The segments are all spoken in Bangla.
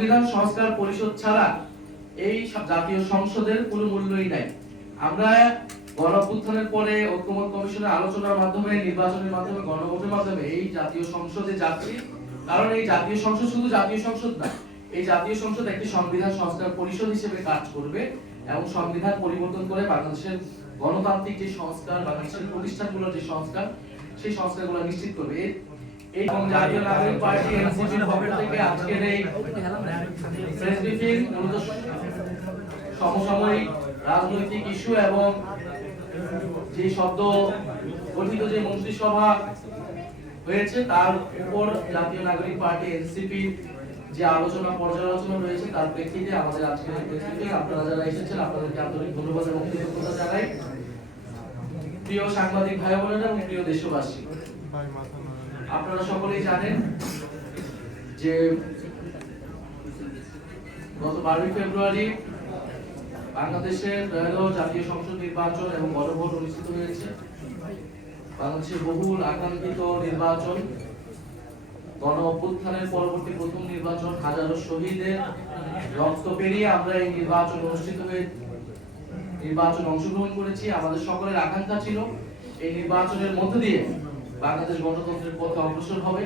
সংবিধান সংস্কার পরিষদ ছাড়া এই জাতীয় সংসদের কোনো মূল্যই নাই। আমরা গণঅভ্যুত্থানের পরে ঐক্যমত কমিশনের আলোচনার মাধ্যমে, নির্বাচনের মাধ্যমে, গণভোটের মাধ্যমে এই জাতীয় সংসদে যাচ্ছি, কারণ এই জাতীয় সংসদ শুধু জাতীয় সংসদ না, এই জাতীয় সংসদ একটি সংবিধান সংস্কার পরিষদ হিসেবে কাজ করবে এবং সংবিধান পরিবর্তন করে বাংলাদেশের গণতান্ত্রিক যে সংস্কার, বাংলাদেশের প্রতিষ্ঠানগুলোর যে সংস্কার, সেই সংস্কারগুলো নিশ্চিত করবে। এই জাতীয় নাগরিক পার্টি এনসিপির পক্ষ থেকে আজকের এই প্রেস ব্রিফিং মূলত সমসাময়িক রাজনৈতিক ইস্যু এবং যে সদ্য গঠিত যে মন্ত্রিসভা হয়েছে তার উপর জাতীয় নাগরিক পার্টি এনসিপি যে আলোচনা পর্যালোচনা রয়েছে তার প্রেক্ষিতে আমাদের আজকের এই প্রেস ব্রিফিং। আপনারা যারা এসেছেন আপনাদেরকে আন্তরিক ধন্যবাদ এবং কৃতজ্ঞতা জানাই। প্রিয় সাংবাদিক ভাই বোনেরা এবং প্রিয় দেশবাসী, আপনারা সকলেই জানেন যে গত 12 ফেব্রুয়ারি বাংলাদেশের ত্রয়োদশ জাতীয় সংসদ নির্বাচন এবং গণভোট অনুষ্ঠিত হয়েছে। বাংলাদেশের বহুল আকাঙ্ক্ষিত নির্বাচন, গণ অভ্যুত্থানের পরবর্তী প্রথম নির্বাচন, হাজারো শহীদের রক্ত পেরিয়ে আমরা এই নির্বাচন অনুষ্ঠিত হয়ে নির্বাচন অংশগ্রহণ করেছি। আমাদের সকলের আকাঙ্ক্ষা ছিল এই নির্বাচনের মধ্য দিয়ে বাংলাদেশ গণতন্ত্রের পথে অগ্রসর হবে,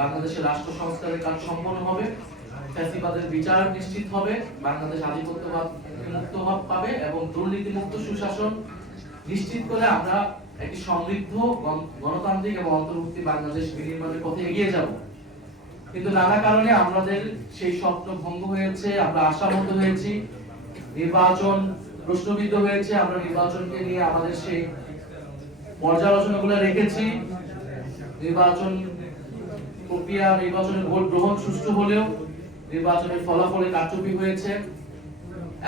বাংলাদেশের রাষ্ট্র সংস্কারের কাজ সম্পন্ন হবে, ফ্যাসিবাদের বিচার নিশ্চিত হবে, বাংলাদেশ আধিপত্যবাদ মুক্ত পাবে এবং দুর্নীতি মুক্ত সুশাসন নিশ্চিত করে আমরা একটি সমৃদ্ধ গণতান্ত্রিক এবং অন্তর্ভুক্তি বাংলাদেশ বিনির্মাণের পথে এগিয়ে যাব। কিন্তু নানা কারণে আমাদের সেই স্বপ্ন ভঙ্গ হয়েছে, আমরা আশাবদ্ধ হয়েছি, নির্বাচন প্রশ্নবিদ্ধ হয়েছে। আমরা নির্বাচনকে নিয়ে আমাদের সেই পর্যালোচনাগুলো রেখেছি। নির্বাচন প্রক্রিয়া, নির্বাচনের ভোট গ্রহণ সুষ্ঠু হলেও নির্বাচনের ফলাফলে কারচুপি হয়েছে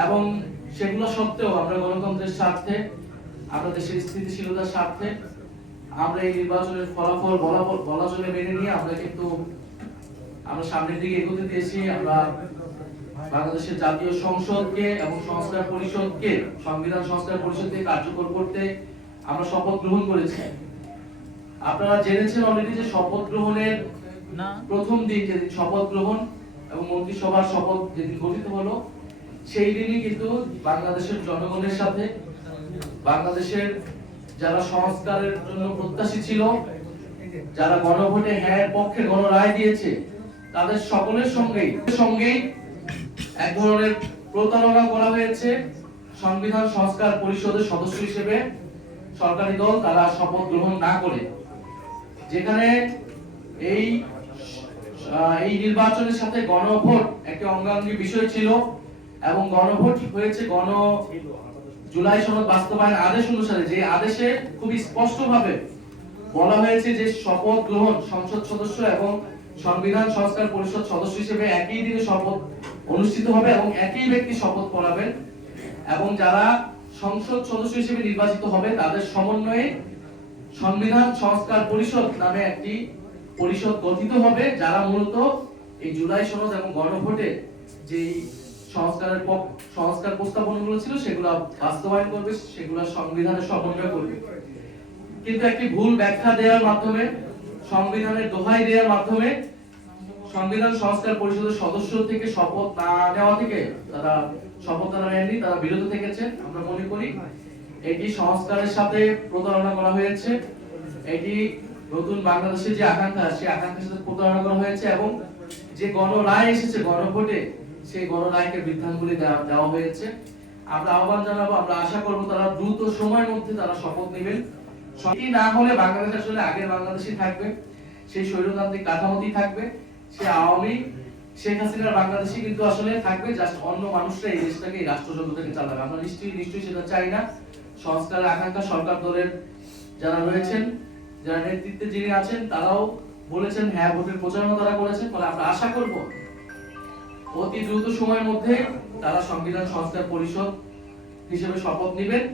এবং সেগুলো সত্ত্বেও আমরা গণতন্ত্রের স্বার্থে, আমরা দেশের স্থিতিশীলতার স্বার্থে আমরা এই নির্বাচনের ফলাফল বলা চলে মেনে নিয়ে আমরা সামনের দিকে এগোতে দিয়েছি। আমরা বাংলাদেশের জাতীয় সংসদকে এবং সংস্কার পরিষদকে, সংবিধান সংস্কার পরিষদকে কার্যকর করতে আমরা শপথ গ্রহণ করেছি। আপনারা জেনেছেন অলরেডি যে শপথ গ্রহণের প্রথম দিন, যেদিন শপথ গ্রহণ এবং মন্ত্রিসভার শপথ যেদিন গঠিত হলো, সেই দিনই কিন্তু বাংলাদেশের জনগণের সাথে, বাংলাদেশের যারা সংস্কারের জন্য প্রত্যাশী ছিল, যারা গণভোটে হ্যাঁ পক্ষে গণরায় দিয়েছে, তাদের সকলের সঙ্গেই এক ধরনের প্রতারণা করা হয়েছে। সংবিধান সংস্কার পরিষদের সদস্য হিসেবে সরকারি দল তারা শপথ গ্রহণ না করে, যেখানে এই নির্বাচনের সাথে গণভোট একটি অঙ্গাঙ্গী বিষয় ছিল এবং গণভোট হয়েছে জুলাই সনদ বাস্তবায়ন আদেশ অনুসারে, যে আদেশে খুবই স্পষ্টভাবে বলা হয়েছে যে শপথ গ্রহণ সংসদ সদস্য এবং সংবিধান সংস্কার পরিষদ সদস্য হিসেবে একই দিনে শপথ অনুষ্ঠিত হবে এবং একই ব্যক্তি শপথ পড়াবেন এবং যারা সংসদ সদস্য হিসেবে নির্বাচিত হবে তাদের সমন্বয়ে সংবিধান সংস্কার পরিষদ নামে একটি পরিষদ গঠিত হবে, যারা মূলত এই জুলাই সনদ এবং গণভোটে যে সংস্কার প্রস্তাবনাগুলো ছিল সেগুলো বাস্তবায়ন করবে, সেগুলো সংবিধানের সমন্বয় করবে। কিন্তু একটি ভুল ব্যাখ্যা দেওয়ার মাধ্যমে, সংবিধানের দোহাই দেওয়ার মাধ্যমে সংবিধান সংস্কার পরিষদের সদস্য থেকে শপথ না নেওয়া থেকে তারা নেননি, তারা বিরত থেকেছে। আমরা মনে করি এটি সংস্কারের সাথে প্রতারণা করা হয়েছে, এটি নতুন বাংলাদেশের যে আকাঙ্ক্ষা, সেই আকাঙ্ক্ষার সাথে প্রতারণা করা হয়েছে এবং যে গণরায় এসেছে গণভোটে, সেই গণরায়কে বৃদ্ধাঙ্গুলি দেওয়া হয়েছে। আমরা আহ্বান জানাবো, আমরা আশা করবো তারা দ্রুত সময়ের মধ্যে তারা শপথ নেবেন। সেটি না হলে বাংলাদেশ আসলে আগের বাংলাদেশই থাকবে, সেই স্বৈরতান্ত্রিক কাঠামোটি থাকবে, সে আওয়ামী শেখ হাসিনার বাংলাদেশই কিন্তু আসলে থাকবে, জাস্ট অন্য মানুষরা এই দেশটাকে, এই রাষ্ট্রযন্ত্রটাকে চালাবে। আমরা নিশ্চয়ই সেটা চাই না। সংস্কারের আকাঙ্ক্ষা সরকার দলের যারা রয়েছেন, যারা নেতৃত্বে যিনি আছেন, তারাও বলেছেন, হ্যাঁ ভোটের প্রচারণা তারা করেছেন। ফলে আমরা আশা করব অতি দ্রুত সময়ের মধ্যে তারা সংবিধান সংস্কার পরিষদ হিসেবে শপথ নেবেন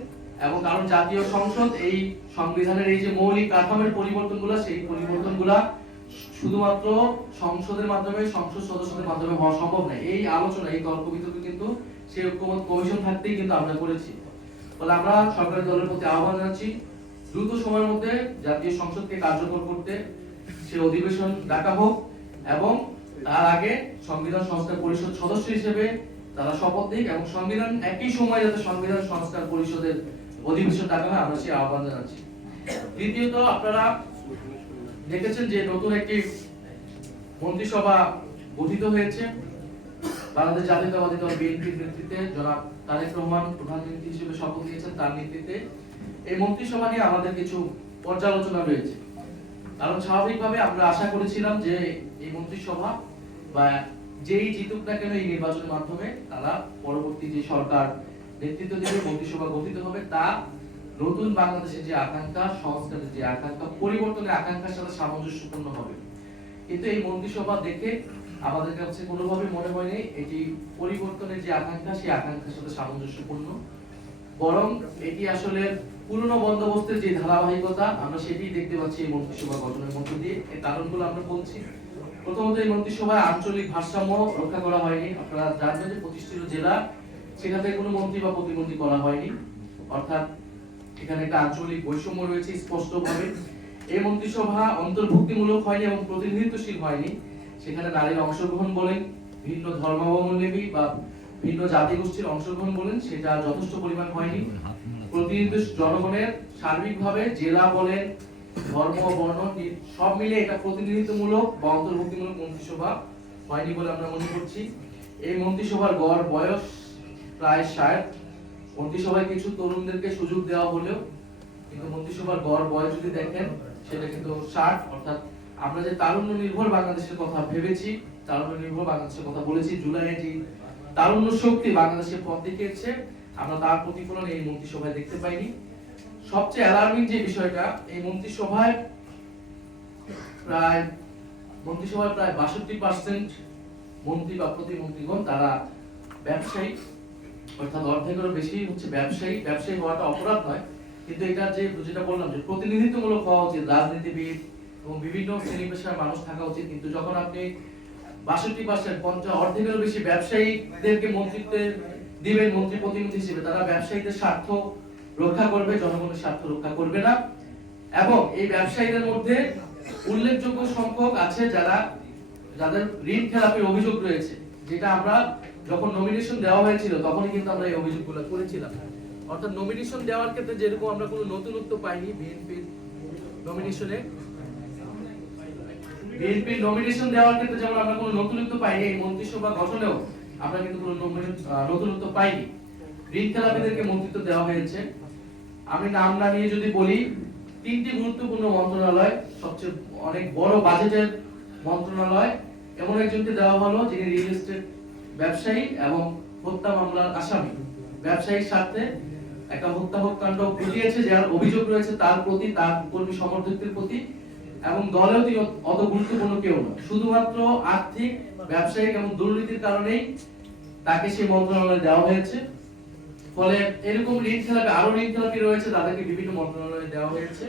এবং কারণ জাতীয় সংসদ এই সংবিধানের এই যে মৌলিক কাঠামোর পরিবর্তনগুলো, সেই পরিবর্তনগুলো শুধুমাত্র সংসদের মাধ্যমে, সংসদ সদস্যদের মাধ্যমে হওয়া সম্ভব নয়। এই আলোচনা, এই তর্ক বিতর্ক কিন্তু সেই ঐক্যমত কমিশন থাকতেই কিন্তু আমরা করেছি। ফলে আমরা সরকারি দলের প্রতি আহ্বান জানাচ্ছি, দ্রুত সময়ের মধ্যে জাতীয় সংসদকে কার্যকর করতে সে অধিবেশন ডাকা হোক এবং তার আগে সংবিধান সংস্কার পরিষদ সদস্য হিসেবে তারা শপথ নিক এবং সংবিধান একই সময় যাতে সংবিধান সংস্কার পরিষদের অধিবেশন ডাকা হয়, আমরা সেই আহ্বান জানাচ্ছি। দ্বিতীয়ত, আপনারা দেখেছেন যে নতুন একটি মন্ত্রিসভা গঠিত হয়েছে বাংলাদেশ জাতীয়তাবাদী দল বিএনপির নেতৃত্বে। জনাব তারেক রহমান প্রধানমন্ত্রী হিসেবে শপথ নিয়েছেন, তার নেতৃত্বে এই মন্ত্রিসভা নিয়ে আমাদের কিছু পর্যালোচনা রয়েছে। কারণ স্বাভাবিকভাবে আমরা আশা করেছিলাম যে এই মন্ত্রিসভা বা যেই জিতুক না কেন এই নির্বাচনের মাধ্যমে তারা পরবর্তী যে সরকার নেতৃত্ব দেবে, মন্ত্রিসভা গঠিত হবে, তা নতুন বাংলাদেশের যে আকাঙ্ক্ষা, সংস্কারের যে আকাঙ্ক্ষা, পরিবর্তনের আকাঙ্ক্ষার সাথে সামঞ্জস্যপূর্ণ হবে। কিন্তু এই মন্ত্রিসভা দেখে আমাদের কাছে কোনোভাবে মনে হয়নি এটি পরিবর্তনের যে আকাঙ্ক্ষা, সেই আকাঙ্ক্ষার সাথে সামঞ্জস্যপূর্ণ। বরং এটি আসলে পুরনো বন্দোবস্তের যে ধারাবাহিকতা, আমরা সেটি দেখতে পাচ্ছি এই মন্ত্রিসভা গঠনের মধ্য দিয়ে। এই কারণগুলো আমরা বলছি। প্রথমত, এই মন্ত্রিসভায় আঞ্চলিক ভারসাম্য রক্ষা করা হয়নি। আপনারা জানবেন যে 25টি জেলা, সেখানে কোনো মন্ত্রী বা প্রতিমন্ত্রী করা হয়নি, অর্থাৎ এখানে একটা আঞ্চলিক বৈষম্য রয়েছে স্পষ্টভাবে। এই মন্ত্রিসভা অন্তর্ভুক্তিমূলক হয়নি এবং প্রতিনিধিত্বশীল হয়নি। সেখানে নারীর অংশগ্রহণ বলেন, ভিন্ন ধর্মাবলম্বী বা ভিন্ন জাতিগোষ্ঠীর অংশগ্রহণ বলেন, সেটা যথেষ্ট পরিমাণ হয়নি। প্রতিনিধিত্ব জনগণের সার্বিকভাবে জেলা বলেন, ধর্ম, বর্ণ সব মিলে এটা প্রতিনিধিত্বমূলক বা অন্তর্ভুক্তিমূলক মন্ত্রিসভা হয়নি বলে আমরা মনে করছি। এই মন্ত্রিসভার গড় বয়স প্রায় 60। মন্ত্রিসভায় কিছু তরুণদেরকে সুযোগ দেওয়া হলেও কিন্তু মন্ত্রিসভার গড় বয়স যদি দেখেন সেটা কিন্তু 60। অর্থাৎ আমরা যে তারুণ্য নির্ভর বাংলাদেশের কথা ভেবেছি, তারুণ্য নির্ভর বাংলাদেশের কথা বলেছি, জুলাইয়ে যে তারুণ্য শক্তি বাংলাদেশের পথ দেখিয়েছে, আমরা তার প্রতিফলন এই মন্ত্রিসভায় দেখতে পাইনি। সবচেয়ে অ্যালার্মিং যে বিষয়টা, এই মন্ত্রিসভায় প্রায় 62% মন্ত্রী বা প্রতিমন্ত্রীগণ তারা ব্যবসায়ী, অর্থাৎ অর্ধেকেরও বেশি হচ্ছে ব্যবসায়ী। ব্যবসায়ী হওয়াটা অপরাধ নয়, কিন্তু এটা যেটা বললাম যে প্রতিনিধিত্বমূলক হওয়া উচিত, রাজনীতিবিদ এবং বিভিন্ন শ্রেণী পেশার মানুষ থাকা উচিত। কিন্তু যখন আপনি 62% অর্ধেকেরও বেশি ব্যবসায়ীদেরকে মন্ত্রিত্বে দিবেন মন্ত্রী প্রতিনিধি হিসেবে, তারা ব্যবসায়ীদের স্বার্থ রক্ষা করবে, জনগণের স্বার্থ রক্ষা করবে না। এবং এই ব্যবসায়ীদের মধ্যে উল্লেখযোগ্য সংখ্যক আছে যাদের ঋণ খেলাপির অভিযোগ রয়েছে, যেটা আমরা যখন নমিনেশন দেওয়া হয়েছিল তখনই কিন্তু আমরা এই অভিযোগগুলো করেছিলাম। অর্থাৎ নমিনেশন দেওয়ার ক্ষেত্রে যেরকম আমরা কোনো নতুনত্ব পাইনি, বিএনপির নমিনেশন দেওয়ার ক্ষেত্রে যেমন আমরা কোনো নতুনত্ব পাইনি, এই মন্ত্রিসভা গঠনেও আমরা কিন্তু কোনো নতুনত্ব পাইনি। ঋণ খেলাপিদেরকে মন্ত্রিত্ব দেওয়া হয়েছে। আমি নাম না নিয়ে যদি বলি, 3টি গুরুত্বপূর্ণ মন্ত্রণালয়, সবচেয়ে অনেক বড় বাজেটের মন্ত্রণালয়, এমন একজনকে দেওয়া হলো যিনি রিয়েল এস্টেট ব্যবসায়ী এবং হত্যা মামলার আসামি। ব্যবসায়ীর সাথে একটা হত্যাকাণ্ড ঘটিয়েছে, যার অভিযোগ রয়েছে তার প্রতি, তার কর্মী সমর্থকদের প্রতি, এবং দলেও তিনি অত গুরুত্বপূর্ণ কেউ না। শুধুমাত্র আর্থিক, ব্যবসায়িক এবং দুর্নীতির কারণেই তাকে সেই মন্ত্রণালয়ে দেওয়া হয়েছে। ফলে এরকম ঋণ খেলাপি, আরো ঋণ খেলাপি রয়েছে, তাদেরকে বিভিন্ন মন্ত্রণালয়ে দেওয়া হয়েছে।